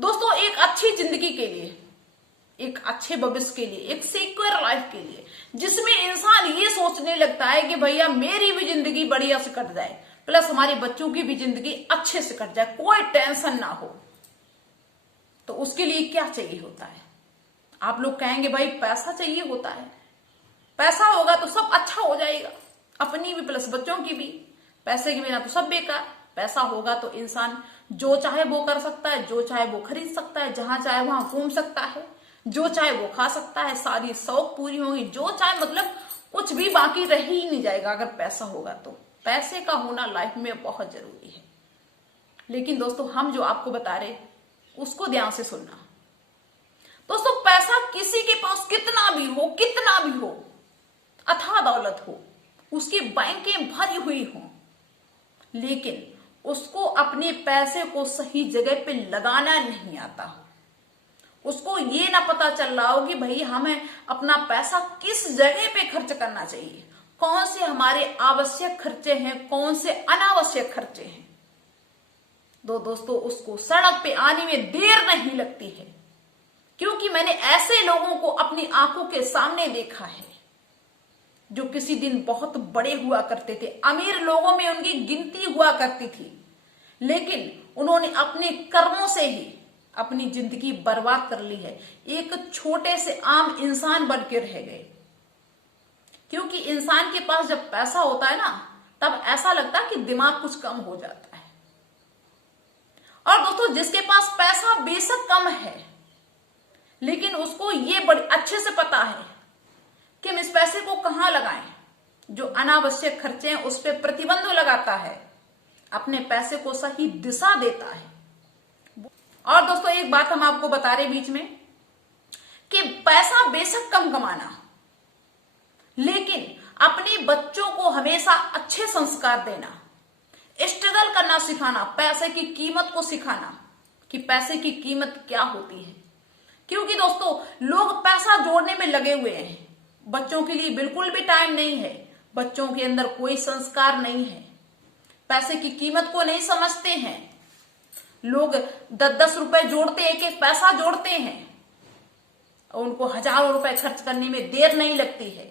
दोस्तों, एक अच्छी जिंदगी के लिए, एक अच्छे भविष्य के लिए, एक सिक्योर लाइफ के लिए, जिसमें इंसान ये सोचने लगता है कि भैया मेरी भी जिंदगी बढ़िया से कट जाए, प्लस हमारे बच्चों की भी जिंदगी अच्छे से कट जाए, कोई टेंशन ना हो, तो उसके लिए क्या चाहिए होता है? आप लोग कहेंगे भाई पैसा चाहिए होता है। पैसा होगा तो सब अच्छा हो जाएगा, अपनी भी प्लस बच्चों की भी। पैसे के बिना तो सब बेकार। पैसा होगा तो इंसान जो चाहे वो कर सकता है, जो चाहे वो खरीद सकता है, जहां चाहे वहां घूम सकता है, जो चाहे वो खा सकता है, सारी शौक पूरी होगी, जो चाहे, मतलब कुछ भी बाकी रह ही नहीं जाएगा अगर पैसा होगा तो। पैसे का होना लाइफ में बहुत जरूरी है। लेकिन दोस्तों, हम जो आपको बता रहे उसको ध्यान से सुनना। दोस्तों, पैसा किसी के पास कितना भी हो, अथाह दौलत हो, उसकी बैंकें भरी हुई हो, लेकिन उसको अपने पैसे को सही जगह पे लगाना नहीं आता। उसको ये ना पता चल रहा हो कि भाई हमें अपना पैसा किस जगह पे खर्च करना चाहिए, कौन से हमारे आवश्यक खर्चे हैं, कौन से अनावश्यक खर्चे हैं। दोस्तों, उसको सड़क पे आने में देर नहीं लगती है, क्योंकि मैंने ऐसे लोगों को अपनी आंखों के सामने देखा है जो किसी दिन बहुत बड़े हुआ करते थे, अमीर लोगों में उनकी गिनती हुआ करती थी, लेकिन उन्होंने अपने कर्मों से ही अपनी जिंदगी बर्बाद कर ली है। एक छोटे से आम इंसान बन के रह गए। क्योंकि इंसान के पास जब पैसा होता है ना, तब ऐसा लगता है कि दिमाग कुछ कम हो जाता है। और दोस्तों, जिसके पास पैसा बेशक कम है, लेकिन उसको ये बड़े अच्छे से पता है कि हम इस पैसे को कहां लगाएं। जो अनावश्यक खर्चे हैं उस पर प्रतिबंध लगाता है, अपने पैसे को सही दिशा देता है। और दोस्तों, एक बात हम आपको बता रहे बीच में कि पैसा बेशक कम कमाना, लेकिन अपने बच्चों को हमेशा अच्छे संस्कार देना, स्ट्रगल करना सिखाना, पैसे की कीमत को सिखाना कि पैसे की कीमत क्या होती है। क्योंकि दोस्तों, लोग पैसा जोड़ने में लगे हुए हैं, बच्चों के लिए बिल्कुल भी टाइम नहीं है, बच्चों के अंदर कोई संस्कार नहीं है, पैसे की कीमत को नहीं समझते हैं। लोग 10-10 रुपए जोड़ते हैं, एक पैसा जोड़ते हैं, और उनको हजारों रुपए खर्च करने में देर नहीं लगती है,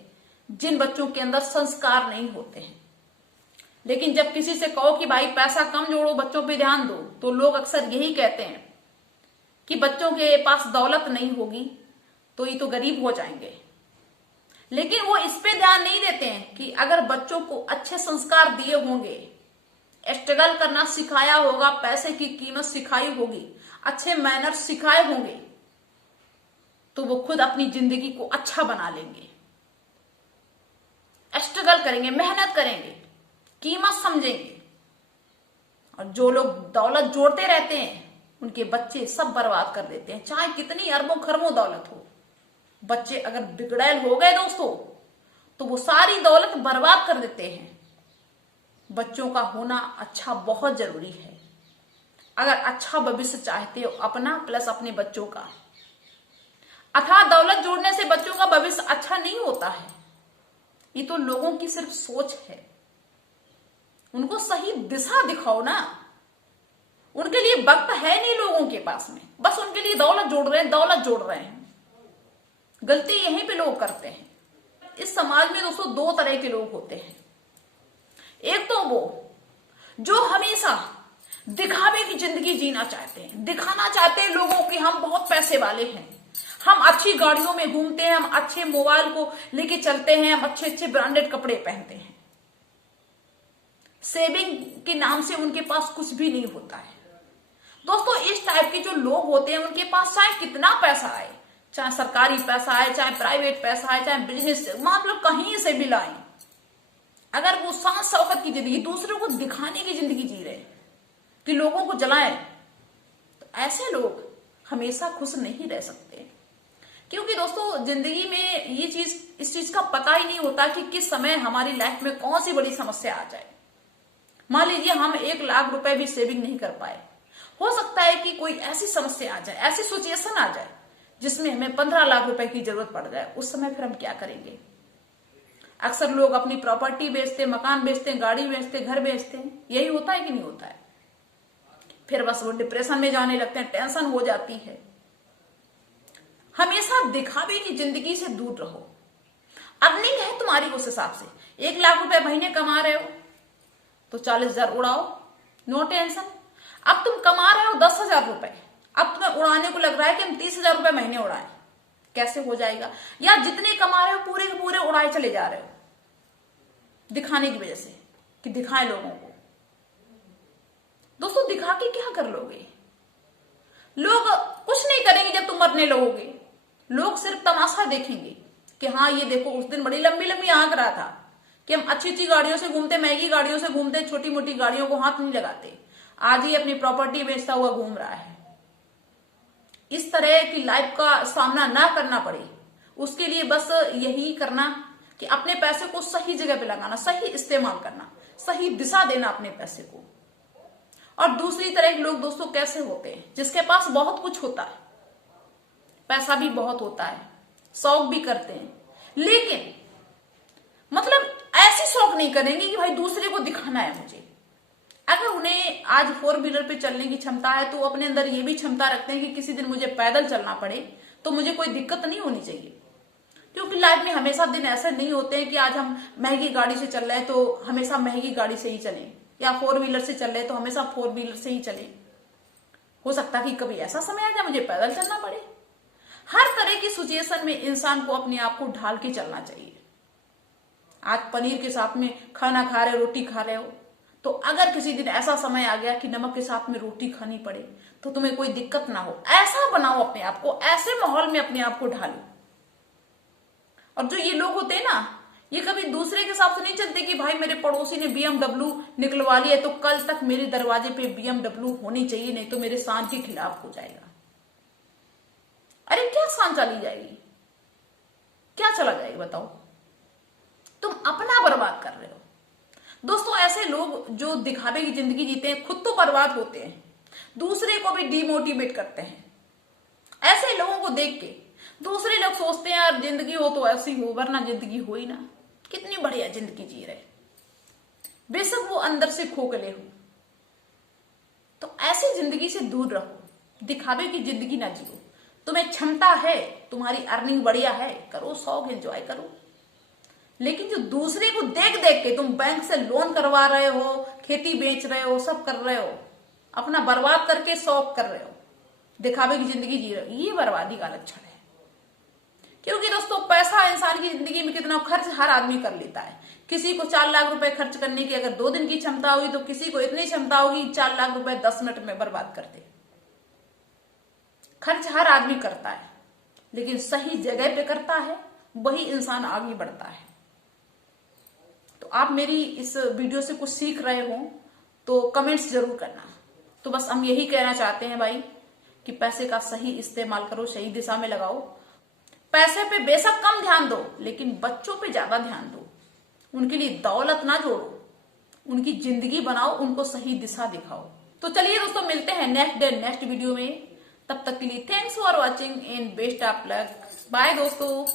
जिन बच्चों के अंदर संस्कार नहीं होते हैं। लेकिन जब किसी से कहो कि भाई पैसा कम जोड़ो, बच्चों पे ध्यान दो, तो लोग अक्सर यही कहते हैं कि बच्चों के पास दौलत नहीं होगी तो ये तो गरीब हो जाएंगे। लेकिन वो इस पे ध्यान नहीं देते हैं कि अगर बच्चों को अच्छे संस्कार दिए होंगे, स्ट्रगल करना सिखाया होगा, पैसे की कीमत सिखाई होगी, अच्छे मैनर्स सिखाए होंगे, तो वो खुद अपनी जिंदगी को अच्छा बना लेंगे। स्ट्रगल करेंगे, मेहनत करेंगे, कीमत समझेंगे। और जो लोग दौलत जोड़ते रहते हैं, उनके बच्चे सब बर्बाद कर देते हैं, चाहे कितनी अरबों खरबों दौलत हो। बच्चे अगर बिगड़ैल हो गए दोस्तों, तो वो सारी दौलत बर्बाद कर देते हैं। बच्चों का होना अच्छा बहुत जरूरी है, अगर अच्छा भविष्य चाहते हो अपना प्लस अपने बच्चों का। अथाह दौलत जोड़ने से बच्चों का भविष्य अच्छा नहीं होता है, ये तो लोगों की सिर्फ सोच है। उनको सही दिशा दिखाओ ना। उनके लिए वक्त है नहीं लोगों के पास में, बस उनके लिए दौलत जोड़ रहे हैं, दौलत जोड़ रहे हैं। गलती यहीं पे लोग करते हैं। इस समाज में दोस्तों दो तरह के लोग होते हैं। एक तो वो जो हमेशा दिखावे की जिंदगी जीना चाहते हैं, दिखाना चाहते हैं लोगों कि हम बहुत पैसे वाले हैं, हम अच्छी गाड़ियों में घूमते हैं, हम अच्छे मोबाइल को लेके चलते हैं, हम अच्छे अच्छे ब्रांडेड कपड़े पहनते हैं। सेविंग के नाम से उनके पास कुछ भी नहीं होता है। दोस्तों, इस टाइप के जो लोग होते हैं, उनके पास चाहे कितना पैसा आए, चाहे सरकारी पैसा आए, चाहे प्राइवेट पैसा आए, चाहे बिजनेस, मतलब कहीं से भी लाए, अगर वो शान शौकत की जिंदगी, दूसरों को दिखाने की जिंदगी जी रहे कि लोगों को जलाएं, तो ऐसे लोग हमेशा खुश नहीं रह सकते। क्योंकि दोस्तों, जिंदगी में ये चीज, इस चीज का पता ही नहीं होता कि किस समय हमारी लाइफ में कौन सी बड़ी समस्या आ जाए। मान लीजिए हम 1 लाख रुपए भी सेविंग नहीं कर पाए, हो सकता है कि कोई ऐसी समस्या आ जाए, ऐसी सिचुएशन आ जाए जिसमें हमें 15 लाख रुपए की जरूरत पड़ जाए। उस समय फिर हम क्या करेंगे? अक्सर लोग अपनी प्रॉपर्टी बेचते, मकान बेचते, गाड़ी बेचते, घर बेचते हैं। यही होता है कि नहीं होता है? फिर बस वो डिप्रेशन में जाने लगते हैं, टेंशन हो जाती है। हमेशा दिखावे की जिंदगी से दूर रहो। अर्निंग है तुम्हारी उस हिसाब से, 1 लाख रुपए महीने कमा रहे हो तो 40,000 उड़ाओ, नो टेंशन। अब तुम कमा रहे हो 10,000 रुपए, अब तुम्हें उड़ाने को लग रहा है कि हम 30,000 रुपए महीने उड़ाएं, कैसे हो जाएगा? या जितने कमा रहे हो पूरे के पूरे उड़ाए चले जा रहे हो दिखाने की वजह से कि दिखाएं लोगों को। दोस्तों दिखा के क्या कर लोगे? लोग कुछ नहीं करेंगे जब तुम मरने लगोगे। लोग सिर्फ तमाशा देखेंगे कि हाँ ये देखो उस दिन बड़ी लंबी लंबी आंक रहा था कि हम अच्छी अच्छी गाड़ियों से घूमते, महंगी गाड़ियों से घूमते, छोटी मोटी गाड़ियों को हाथ नहीं लगाते, आज ही अपनी प्रॉपर्टी बेचता हुआ घूम रहा है। इस तरह की लाइफ का सामना ना करना पड़े उसके लिए बस यही करना कि अपने पैसे को सही जगह पे लगाना, सही इस्तेमाल करना, सही दिशा देना अपने पैसे को। और दूसरी तरह के लोग दोस्तों कैसे होते हैं? जिसके पास बहुत कुछ होता है, पैसा भी बहुत होता है, शौक भी करते हैं, लेकिन मतलब ऐसी शौक नहीं करेंगे कि भाई दूसरे को दिखाना है मुझे। अगर उन्हें आज 4 व्हीलर पे चलने की क्षमता है तो अपने अंदर ये भी क्षमता रखते हैं कि किसी दिन मुझे पैदल चलना पड़े तो मुझे कोई दिक्कत नहीं होनी चाहिए। क्योंकि लाइफ में हमेशा दिन ऐसे नहीं होते हैं कि आज हम महंगी गाड़ी से चल रहे हैं तो हमेशा महंगी गाड़ी से ही चलें, या 4 व्हीलर से चल रहे हैं तो हमेशा 4 व्हीलर से ही चलें। हो सकता है कि कभी ऐसा समय आ जाए मुझे पैदल चलना पड़े। हर तरह की सिचुएशन में इंसान को अपने आप को ढाल के चलना चाहिए। आज पनीर के साथ में खाना खा रहे हो, रोटी खा रहे हो, तो अगर किसी दिन ऐसा समय आ गया कि नमक के साथ में रोटी खानी पड़े तो तुम्हें कोई दिक्कत ना हो, ऐसा बनाओ अपने आप को, ऐसे माहौल में अपने आप को ढालो। और जो ये लोग होते हैं ना, ये कभी दूसरे के हिसाब से नहीं चलते कि भाई मेरे पड़ोसी ने BMW निकलवा लिया है तो कल तक मेरे दरवाजे पे BMW होनी चाहिए, नहीं तो मेरे शान के खिलाफ हो जाएगा। अरे क्या शान चली जाएगी, क्या चला जाएगा बताओ? तुम अपना बर्बाद कर रहे हो। दोस्तों ऐसे लोग जो दिखावे की जिंदगी जीते हैं खुद तो बर्बाद होते हैं, दूसरे को भी डिमोटिवेट करते हैं। ऐसे लोगों को देख के दूसरे लोग सोचते हैं यार जिंदगी हो तो ऐसी हो, वरना जिंदगी हो ही ना, कितनी बढ़िया जिंदगी जी रहे, बेशक वो अंदर से खोखले हो। तो ऐसी जिंदगी से दूर रहो, दिखावे की जिंदगी ना जियो। तुम्हें क्षमता है, तुम्हारी अर्निंग बढ़िया है, करो, शौक एंजॉय करो। लेकिन जो दूसरे को देख देख के तुम बैंक से लोन करवा रहे हो, खेती बेच रहे हो, सब कर रहे हो, अपना बर्बाद करके शौक कर रहे हो, दिखावे की जिंदगी जी रहे हो, ये बर्बादी का लक्षण है। क्योंकि दोस्तों पैसा इंसान की जिंदगी में कितना खर्च हर आदमी कर लेता है। किसी को 4 लाख रुपए खर्च करने की अगर 2 दिन की क्षमता होगी तो किसी को इतनी क्षमता होगी 4 लाख रुपए 10 मिनट में बर्बाद कर दे। खर्च हर आदमी करता है, लेकिन सही जगह पे करता है, वही इंसान आगे बढ़ता है। तो आप मेरी इस वीडियो से कुछ सीख रहे हो तो कमेंट्स जरूर करना। तो बस हम यही कहना चाहते हैं भाई कि पैसे का सही इस्तेमाल करो, सही दिशा में लगाओ। पैसे पे बेशक कम ध्यान दो, लेकिन बच्चों पे ज्यादा ध्यान दो। उनके लिए दौलत ना जोड़ो, उनकी जिंदगी बनाओ, उनको सही दिशा दिखाओ। तो चलिए दोस्तों मिलते हैं नेक्स्ट वीडियो में। तब तक के लिए thanks for watching and best of luck. Bye दोस्तों।